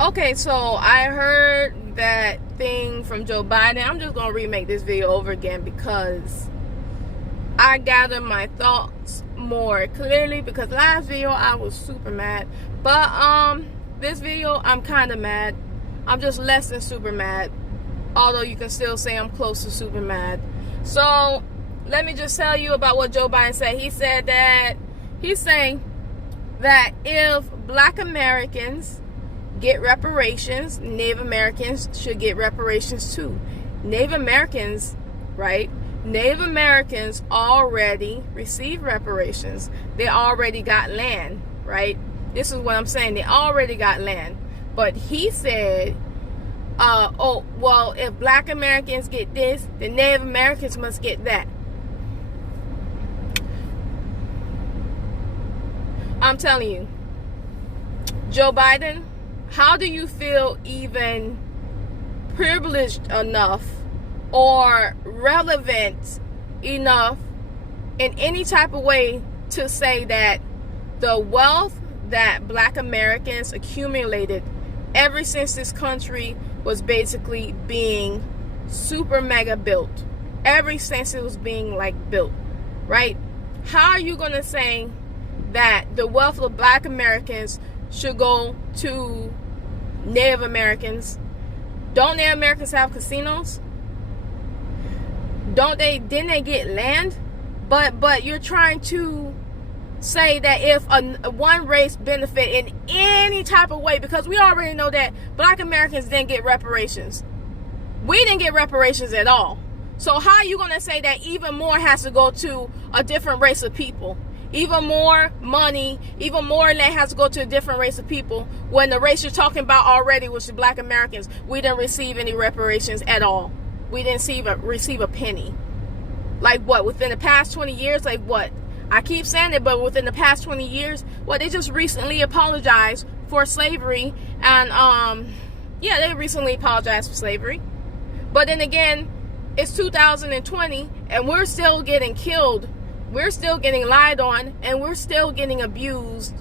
Okay, so I heard that thing from Joe Biden. I'm just gonna remake this video over again because I gather my thoughts more clearly, because last video I was super mad, but this video I'm kind of mad. I'm just less than super mad, although you can still say I'm close to super mad. So let me just tell you about what Joe Biden said. He's saying that if Black Americans get reparations, Native Americans should get reparations too. Native Americans, right? Native Americans already receive reparations. They already got land, right? This is what I'm saying. They already got land. But he said, oh, well, if Black Americans get this, then Native Americans must get that. I'm telling you, Joe Biden, how do you feel even privileged enough or relevant enough in any type of way to say that the wealth that Black Americans accumulated ever since this country was basically being super mega built, ever since it was being like built, right? How are you going to say that the wealth of Black Americans should go to Native Americans? Don't Native Americans have casinos? Didn't they get land? But you're trying to say that if one race benefit in any type of way, because we already know that Black Americans didn't get reparations. We didn't get reparations at all. So how are you going to say that even more has to go to a different race of people? Even more money, even more land has to go to a different race of people, when the race you're talking about already, which is Black Americans, we didn't receive any reparations at all. We didn't receive a penny. Like what, within the past 20 years? Like what? I keep saying it, but within the past 20 years, well, they just recently apologized for slavery, and yeah, they recently apologized for slavery. But then again, it's 2020, and we're still getting killed. We're still getting lied on, and we're still getting abused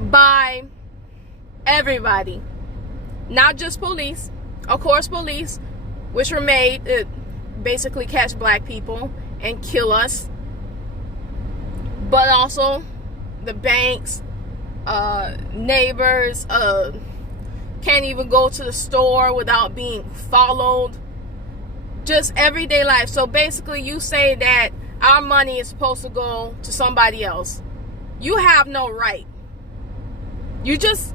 by everybody. Not just police. Of course, police, which were made to basically catch Black people and kill us. But also the banks, neighbors, can't even go to the store without being followed. Just everyday life. So basically you say that our money is supposed to go to somebody else. You have no right. You just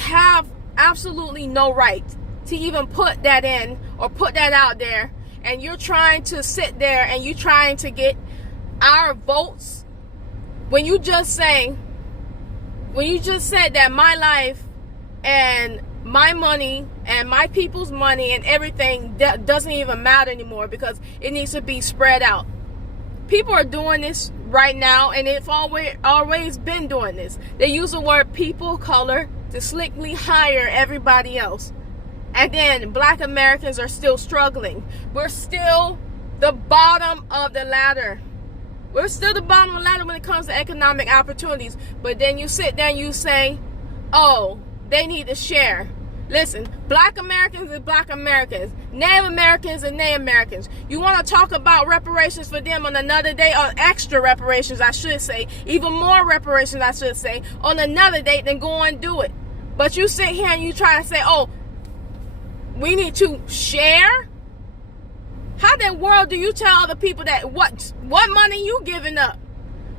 have absolutely no right to even put that in or put that out there. And you're trying to sit there and you're trying to get our votes when you just said that my life and my money and my people's money and everything that doesn't even matter anymore, because it needs to be spread out. People are doing this right now, and they've always been doing this. They use the word people of color to slickly hire everybody else. And then Black Americans are still struggling. We're still the bottom of the ladder. We're still the bottom of the ladder when it comes to economic opportunities. But then you sit there and you say, oh, they need to share. Listen, Black Americans is Black Americans. Native Americans and Native Americans. You want to talk about reparations for them on another day, or extra reparations, I should say. Even more reparations, I should say, on another day, then go and do it. But you sit here and you try to say, oh, we need to share? How in the world do you tell other people that what money you giving up?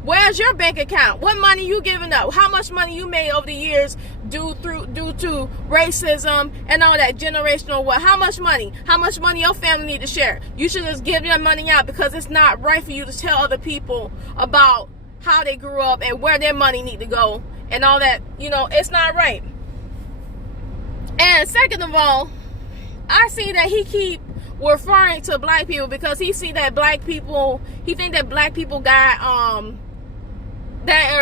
Where's your bank account? What money you giving up? How much money you made over the years due to racism and all that generational wealth? How much money? How much money your family need to share? You should just give your money out, because it's not right for you to tell other people about how they grew up and where their money need to go and all that. You know, it's not right. And second of all, I see that he keep referring to Black people because he see that Black people, he think that Black people got that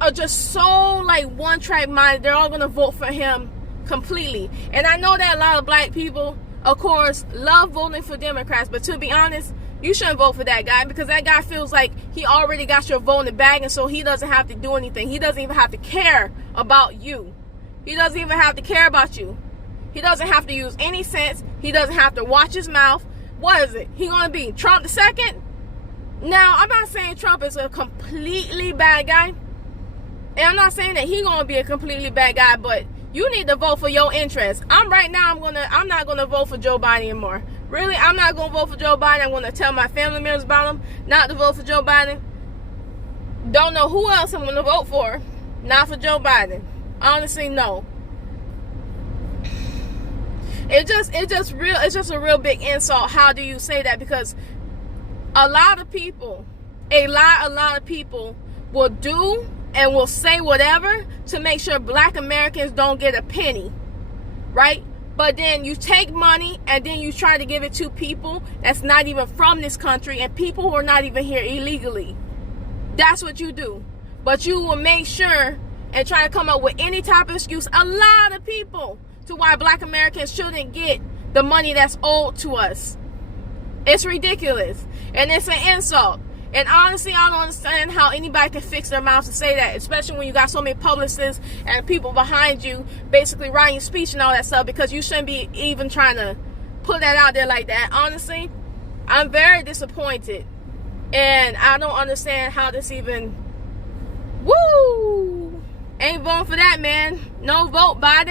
are just so like one track minded. They're all gonna vote for him completely. And I know that a lot of Black people, of course, love voting for Democrats, but to be honest, you shouldn't vote for that guy, because that guy feels like he already got your vote in the bag, and so he doesn't have to do anything. He doesn't even have to care about you. He doesn't even have to care about you. He doesn't have to use any sense. He doesn't have to watch his mouth. What is it? He gonna be Trump the second? Now, I'm not saying Trump is a completely bad guy. And I'm not saying that he gonna be a completely bad guy, but you need to vote for your interests. I'm not gonna vote for Joe Biden anymore. Really, I'm not gonna vote for Joe Biden. I'm gonna tell my family members about him not to vote for Joe Biden. Don't know who else I'm gonna vote for. Not for Joe Biden. Honestly, no. It's just a real big insult. How do you say that? Because a lot of people will do and will say whatever to make sure black Americans don't get a penny, right? But then you take money and then you try to give it to people that's not even from this country and people who are not even here illegally. That's what you do. But you will make sure and try to come up with any type of excuse, a lot of people, to why black Americans shouldn't get the money that's owed to us. It's ridiculous. And it's an insult. And honestly, I don't understand how anybody can fix their mouths to say that, especially when you got so many publicists and people behind you basically writing your speech and all that stuff, because you shouldn't be even trying to put that out there like that. Honestly, I'm very disappointed. And I don't understand how this even... Woo! Ain't voting for that, man. No vote, Biden.